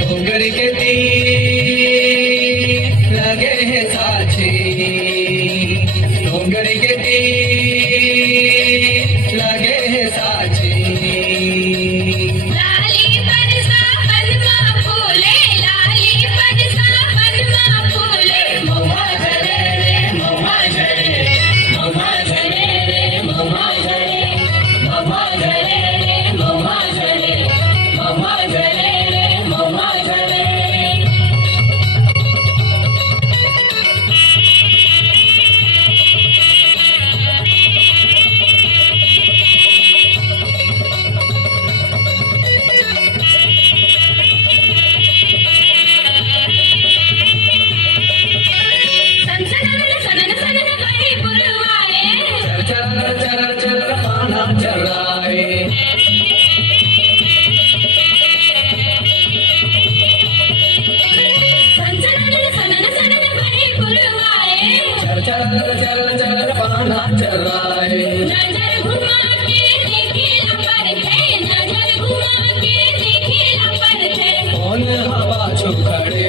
डोंगर के तीर लगे हैं साक्षी, डोंगर के तीर लगे हैं साक्षी। लाली बरसा बनमा फूले, लाली बरसा बनमा फूले। मोहा झरे रे मोहा झरे, मोहा झरे रे मोहा झरे, मोहा झरे रे मोहा झरे, मोहा झरे रे मोहा झरे। सनसनाना सनन सनन बहे पुरवाए, चल चल चल पाना चलाए, सनसनाना सनन सनन बहे पुरवाए। चल चल पाना चलाए। नजर घुमा के देखिला पर थे, नजर घुमा के देखिला पर थे। कौन हवा छू खड़े,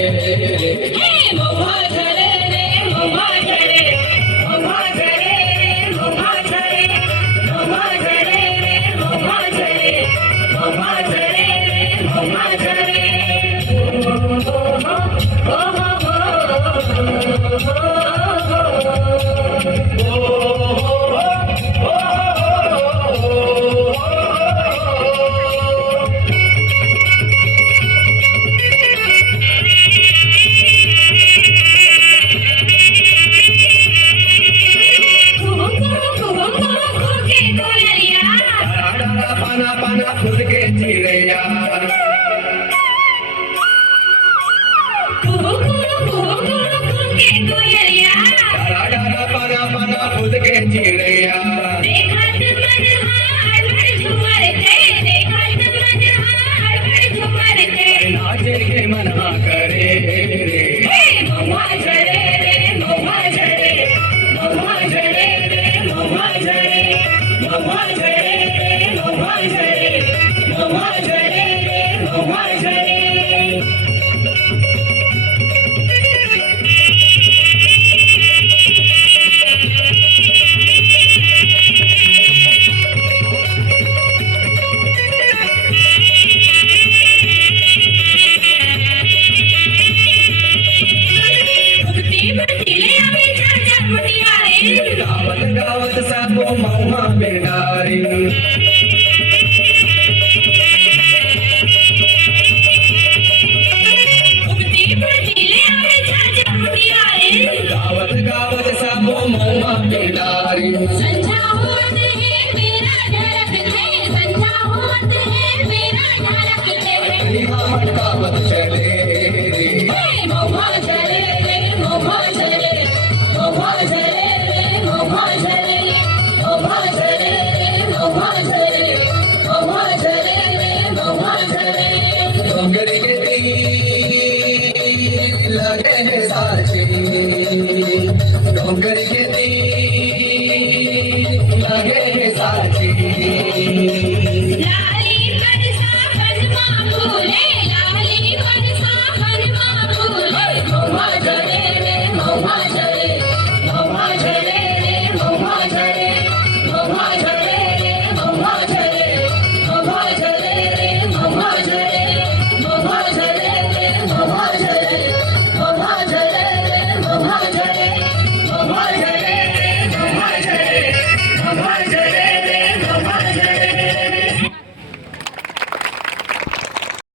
हे मोहा झरे रे मोहा झरे, मोहा झरे रे मोहा झरे, मोहा झरे रे मोहा झरे, मोहा झरे रे मोहा झरे। के कोलरिया, पाना पाना खुद के चिड़ैया, के कोलरिया। डाला पाना पाना खुद के चिड़ैया। देखत मनहार भर झुमर थे, देखत मनहार भर झुमर थे। नाचे के मना करे रे, हे मोहा झरे रे मोहा झरे, मोहा झरे रे मोहा झरे, मोहा झरे रे मोहा झरे, मोहा झरे रे मोहा झरे। फुगती बटिले आवे झांझर मुटियारे, गावत गावत सापो महुआ बेडारी।